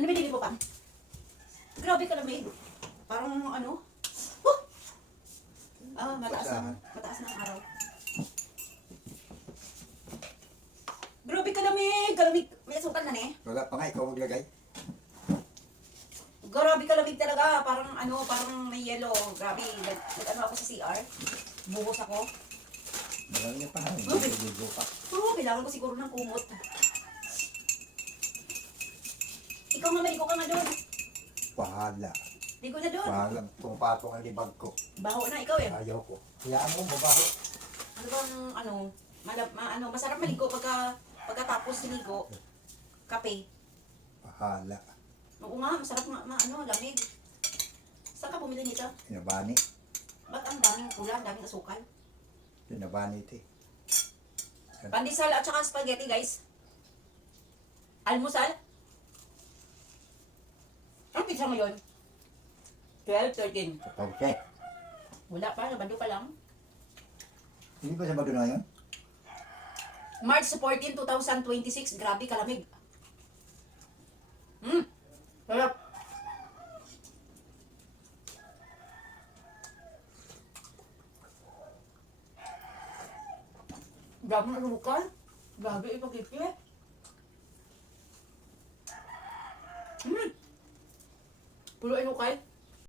Ano binili mo pa? Grabe ka lamig. Parang ano? Oh! Mataas ng araw. Grabe ka lamig. Kalamig. May asukal na eh. Wala pa nga, ikaw maglagay. Grabe ka lamig talaga. Parang ano, parang may yellow. Grabe. Nag-ano ako sa CR. Buhos ako. Malang niya pa. Okay. Ligo pa. Oo, kailangan ko siguro ng kumot. Ikaw nga, maligo ka nga doon. Pahala. Ligo na doon. Pahala. Pumapatong ang libag ko. Baho na ikaw eh. Ayaw ko. Hayaan mo, mabaho. Ano bang masarap maligo pagkatapos siligo. Kape. Pahala. Oo nga, masarap lamig. Saan ka bumili nito? Pinabani. Ba't ang daming ulam, daming asukal? Pinabani ito eh. Pandesal at saka spaghetti, guys. Almusal. Ang pizza ngayon? 12, 13. Okay. Wala pa, nabando pa lang. Hindi ba Sabado na yun? March 14, 2026. Grabe, kalamig. Sarap. Grabe ang asukal. Grabe, ipagkikit. Pulo inukay.